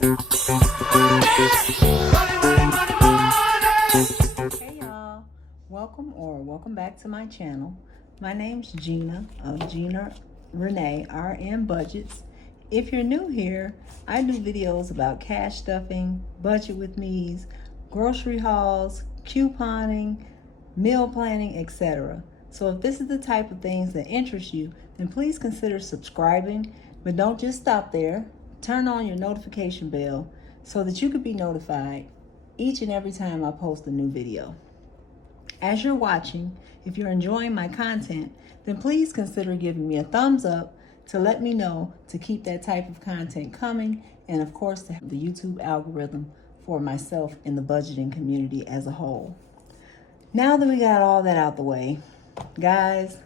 Hey y'all, welcome back to my channel. My name's Gina of Gina Renee RN Budgets. If you're new here, I do videos about cash stuffing, budget with me's, grocery hauls, couponing, meal planning, etc. So if this is the type of things that interest you, then please consider subscribing, but don't just stop there. Turn on your notification bell so that you can be notified each and every time I post a new video. As you're watching, if you're enjoying my content, then please consider giving me a thumbs up to let me know to keep that type of content coming, and of course to have the YouTube algorithm for myself and the budgeting community as a whole. Now that we got all that out the way, guys,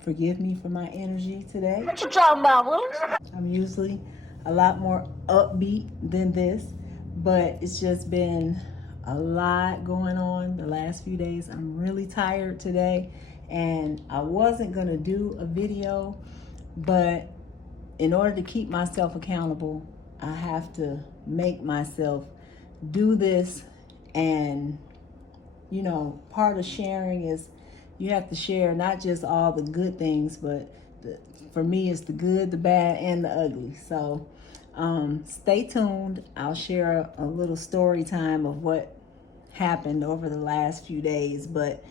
forgive me for my energy today. What you talking about, Willis? I'm usually a lot more upbeat than this, but it's just been a lot going on the last few days. I'm really tired today, and I wasn't gonna do a video, but in order to keep myself accountable, I have to make myself do this. And you know, part of sharing is you have to share not just all the good things, but for me, it's the good, the bad, and the ugly. So stay tuned. I'll share a little story time of what happened over the last few days, but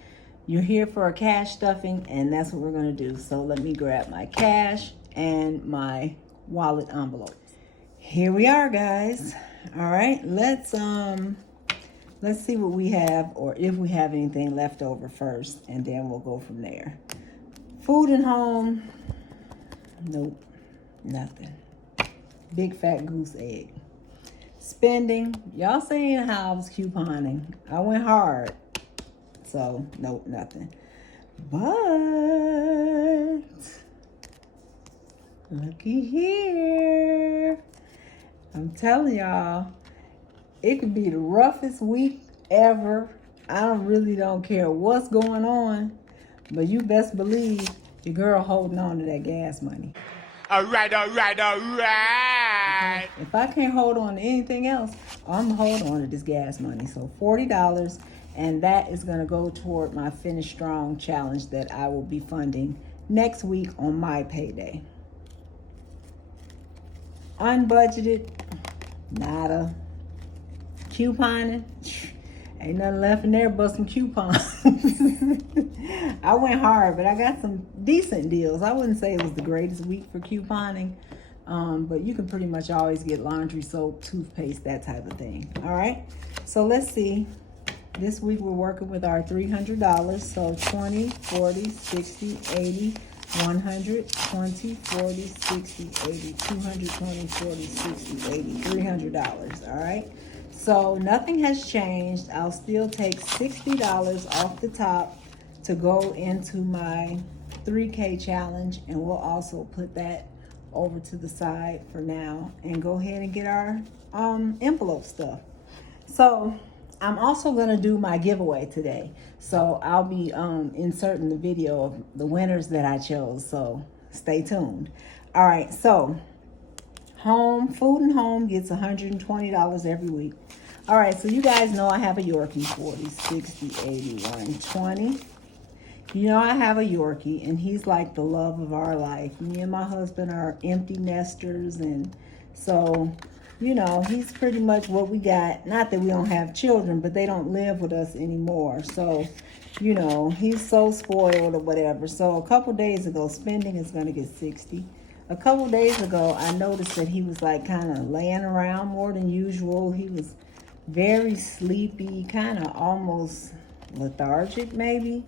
you're here for a cash stuffing, and that's what we're gonna do. So let me grab my cash and my wallet envelope. Here we are, guys. All right, let's see what we have, or if we have anything left over first, and then we'll go from there. Food and home, nope, nothing. Big fat goose egg. Spending, y'all seen how I was couponing. I went hard, so nope, nothing. But looky here, I'm telling y'all, it could be the roughest week ever. I really don't care what's going on, but you best believe your girl holding on to that gas money. All right. Okay? If I can't hold on to anything else, I'm gonna hold on to this gas money. So $40, and that is gonna go toward my Finish Strong challenge that I will be funding next week on my payday. Unbudgeted, nada. Couponing, ain't nothing left in there but some coupons. I went hard, but I got some decent deals. I wouldn't say it was the greatest week for couponing, but you can pretty much always get laundry, soap, toothpaste, that type of thing. All right, so let's see. This week we're working with our $300. So 20, 40, 60, 80, 100, 20, 40, 60, 80, 220, 40, 60, 80, $300. All right. So nothing has changed. I'll still take $60 off the top to go into my 3K challenge, and we'll also put that over to the side for now and go ahead and get our envelope stuff. So I'm also gonna do my giveaway today. So I'll be inserting the video of the winners that I chose, so stay tuned. All right, so food and home gets $120 every week. All right, so you guys know I have a Yorkie, 40, 60, 80, 120. You know I have a Yorkie, and he's like the love of our life. Me and my husband are empty nesters, and so, you know, he's pretty much what we got. Not that we don't have children, but they don't live with us anymore. So, you know, he's so spoiled or whatever. So a couple days ago, spending is going to get 60. A couple days ago, I noticed that he was like kind of laying around more than usual. He was very sleepy, kind of almost lethargic maybe.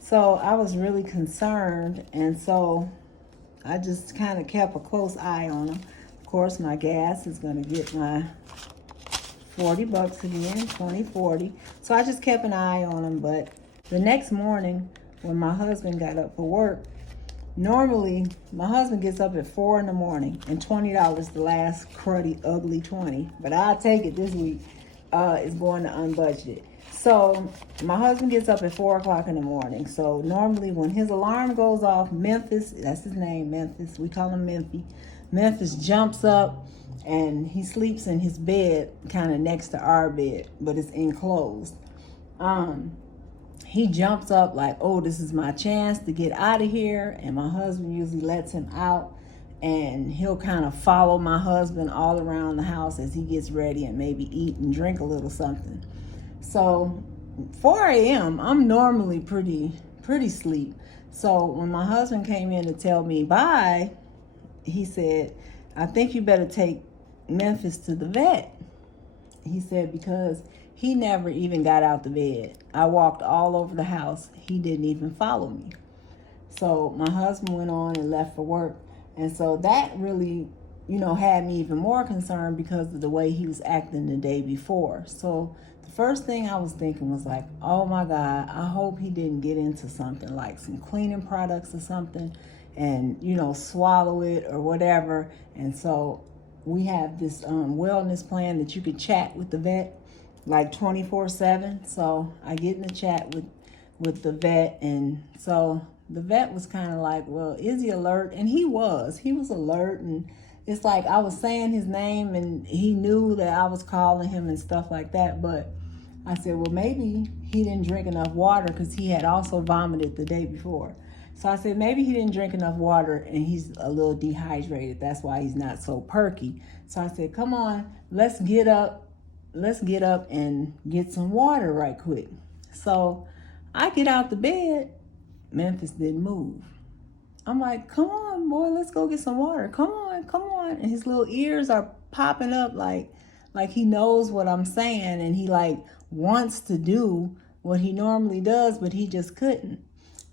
So I was really concerned, and so I just kind of kept a close eye on him. Of course, my gas is going to get my $40 again, 20, 40. So I just kept an eye on him. But the next morning, when my husband got up for work, normally my husband gets up at 4 in the morning, and $20 the last cruddy, ugly 20. But I'll take it this week. Is going to unbudgeted. So my husband gets up at 4 o'clock in the morning. So normally when his alarm goes off, Memphis, that's his name, Memphis, we call him Memphis. Memphis jumps up and he sleeps in his bed kind of next to our bed, but it's enclosed. He jumps up like, oh, this is my chance to get out of here. And my husband usually lets him out, and he'll kind of follow my husband all around the house as he gets ready and maybe eat and drink a little something. So 4 a.m., I'm normally pretty sleep. So when my husband came in to tell me bye, he said, I think you better take Memphis to the vet. He said, because he never even got out the bed. I walked all over the house. He didn't even follow me. So my husband went on and left for work. And so that really, had me even more concerned because of the way he was acting the day before. So the first thing I was thinking was like, oh my God, I hope he didn't get into something like some cleaning products or something and, swallow it or whatever. And so we have this wellness plan that you could chat with the vet like 24/7. So I get in the chat with the vet, and so the vet was kind of like, well, is he alert? And he was alert, and it's like I was saying his name and he knew that I was calling him and stuff like that. But I said, well, maybe he didn't drink enough water, because he had also vomited the day before. So I said, maybe he didn't drink enough water and he's a little dehydrated. That's why he's not so perky. So I said, come on, let's get up and get some water right quick. So I get out the bed. Memphis didn't move. I'm like, come on, boy, let's go get some water. Come on. And his little ears are popping up like he knows what I'm saying, and he like wants to do what he normally does, but he just couldn't.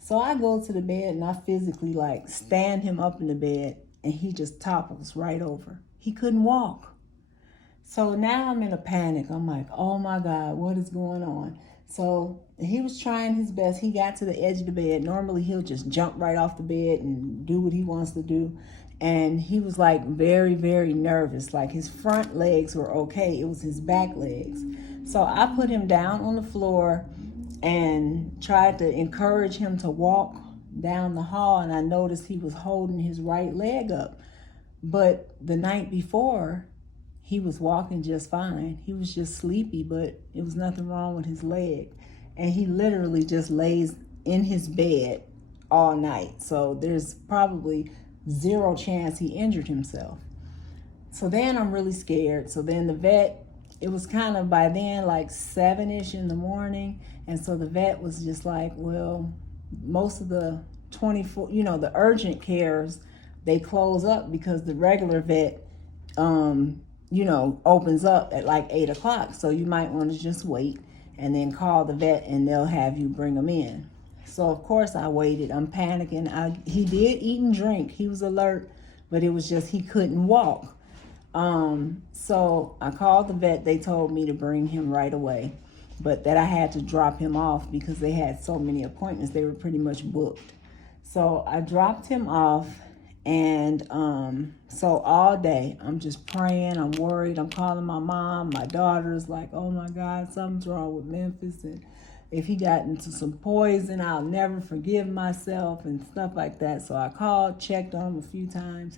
So I go to the bed and I physically like stand him up in the bed, and he just topples right over. He couldn't walk. So now I'm in a panic. I'm like, oh my God, what is going on? So he was trying his best. He got to the edge of the bed. Normally he'll just jump right off the bed and do what he wants to do. And he was like very, very nervous. Like his front legs were okay. It was his back legs. So I put him down on the floor and tried to encourage him to walk down the hall. And I noticed he was holding his right leg up. But the night before, he was walking just fine. He was just sleepy, but it was nothing wrong with his leg. And he literally just lays in his bed all night. So there's probably zero chance he injured himself. So then I'm really scared. So then the vet, it was kind of by then like 7-ish in the morning. And so the vet was just like, well, most of the 24, the urgent cares, they close up because the regular vet, opens up at like 8 o'clock. So you might want to just wait and then call the vet and they'll have you bring him in. So of course I waited. I'm panicking. He did eat and drink. He was alert, but it was just he couldn't walk. So I called the vet. They told me to bring him right away, but that I had to drop him off because they had so many appointments. They were pretty much booked. So I dropped him off. And so all day I'm just praying. I'm worried. I'm calling my mom. My daughter's like, oh my God, something's wrong with Memphis, and if he got into some poison, I'll never forgive myself and stuff like that. So I called, checked on him a few times.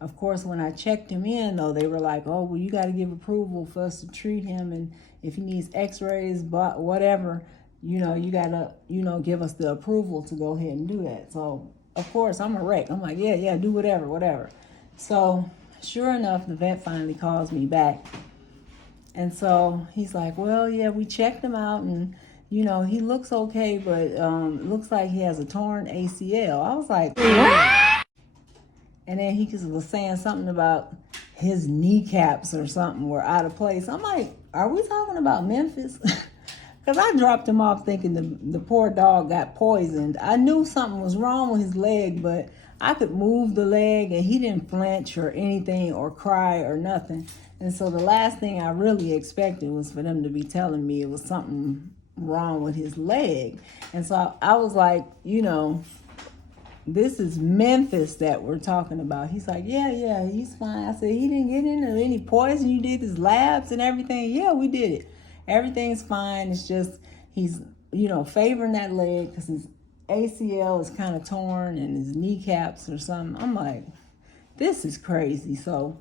Of course, when I checked him in, though, they were like, oh, well, you got to give approval for us to treat him, and if he needs x-rays, but whatever, you got to give us the approval to go ahead and do that. So of course, I'm a wreck. I'm like, yeah, do whatever. So sure enough, the vet finally calls me back. And so he's like, well, yeah, we checked him out, and, he looks okay, but it looks like he has a torn ACL. I was like, what? And then he was saying something about his kneecaps or something were out of place. I'm like, are we talking about Memphis? Because I dropped him off thinking the poor dog got poisoned. I knew something was wrong with his leg, but I could move the leg and he didn't flinch or anything or cry or nothing. And so the last thing I really expected was for them to be telling me it was something wrong with his leg. And so I was like, this is Memphis that we're talking about. He's like, yeah, he's fine. I said, he didn't get into any poison? You did his labs and everything? Yeah, we did it. Everything's fine. It's just he's, favoring that leg because his ACL is kind of torn and his kneecaps or something. I'm like, this is crazy. So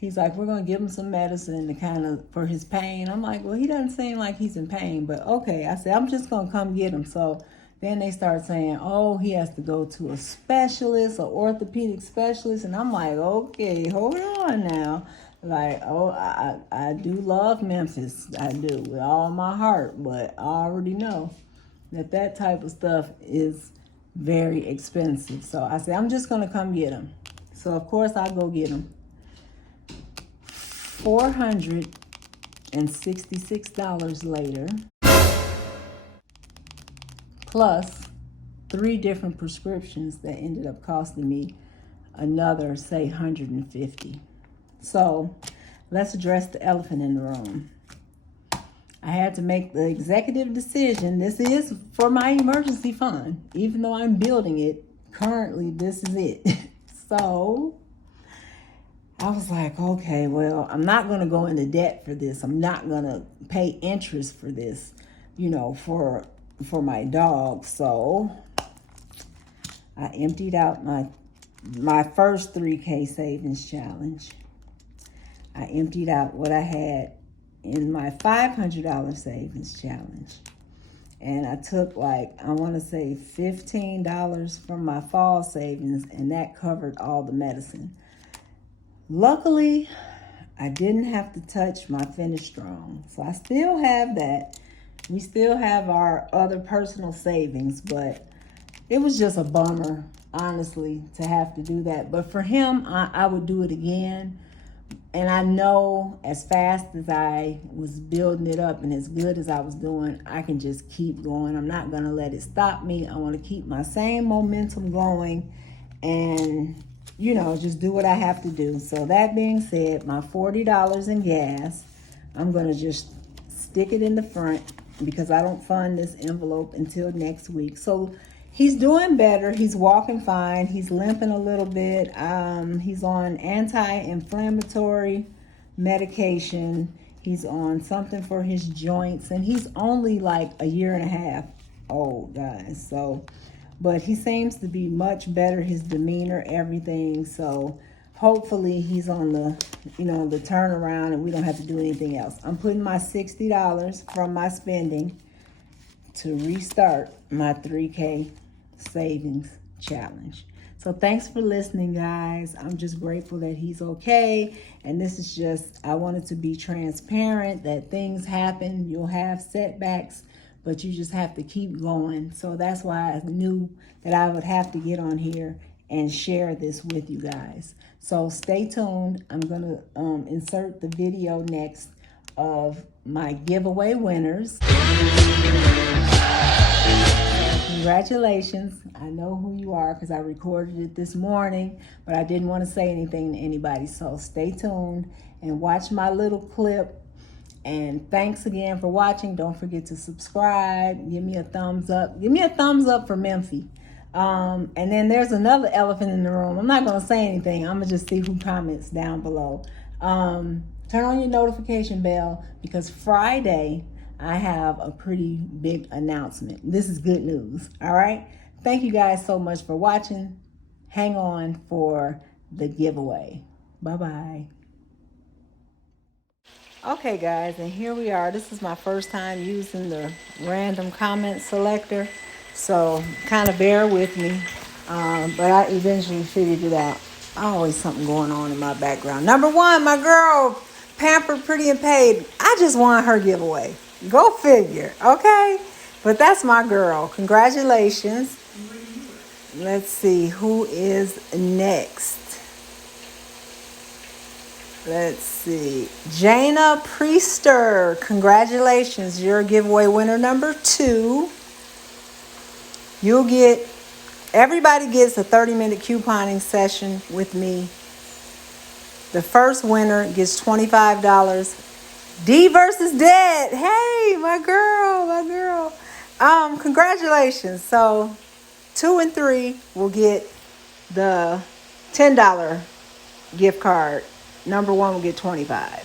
He's like, we're going to give him some medicine to kind of, for his pain. I'm like, well, he doesn't seem like he's in pain, but okay. I said, I'm just going to come get him. So then they start saying, oh, he has to go to a specialist, an orthopedic specialist. And I'm like, okay, hold on now. Like, oh, I do love Memphis. I do with all my heart, but I already know that type of stuff is very expensive. So I said, I'm just going to come get him. So, of course, I go get him. $466 later, plus 3 different prescriptions that ended up costing me another, say, $150. So let's address the elephant in the room. I had to make the executive decision. This is for my emergency fund. Even though I'm building it, currently this is it. So I was like, okay, well, I'm not going to go into debt for this. I'm not going to pay interest for this, you know, for my dog. So I emptied out my first 3K savings challenge. I emptied out what I had in my $500 savings challenge. And I took I want to say $15 from my fall savings, and that covered all the medicine. Luckily, I didn't have to touch my Finish Strong. So I still have that. We still have our other personal savings, but it was just a bummer, honestly, to have to do that. But for him, I would do it again. And I know as fast as I was building it up and as good as I was doing, I can just keep going. I'm not going to let it stop me. I want to keep my same momentum going and, you know, just do what I have to do. So that being said, my $40 in gas, I'm going to just stick it in the front because I don't fund this envelope until next week. So he's doing better. He's walking fine. He's limping a little bit. He's on anti-inflammatory medication. He's on something for his joints. And he's only like a year and a half old, guys. So, but he seems to be much better. His demeanor, everything. So hopefully he's on the, you know, the turnaround and we don't have to do anything else. I'm putting my $60 from my spending to restart my 3K savings challenge. So thanks for listening, guys. I'm just grateful that he's okay. And this is just, I wanted to be transparent that things happen. You'll have setbacks, but you just have to keep going. So that's why I knew that I would have to get on here and share this with you guys. So stay tuned. I'm going to insert the video next of my giveaway winners. Congratulations. I know who you are because I recorded it this morning, but I didn't want to say anything to anybody. So stay tuned and watch my little clip. And thanks again for watching. Don't forget to subscribe. Give me a thumbs up. Give me a thumbs up for Memphis. And then there's another elephant in the room. I'm not going to say anything. I'm going to just see who comments down below. Turn on your notification bell because Friday I have a pretty big announcement. This is good news. All right. Thank you guys so much for watching. Hang on for the giveaway. Bye-bye. Okay, guys, and here we are. This is my first time using the random comment selector. So kind of bear with me. But I eventually figured it out. Always something going on in my background. Number 1, my girl, Pampered, Pretty, and Paid. I just won her giveaway. Go figure, okay? But that's my girl. Congratulations. Let's see who is next. Let's see. Jana Priester. Congratulations. You're giveaway winner number 2. You'll get, everybody gets a 30-minute couponing session with me. The first winner gets $25. D versus Dead. Hey, my girl. Congratulations. So 2 and 3 will get the $10 gift card. Number 1 will get $25.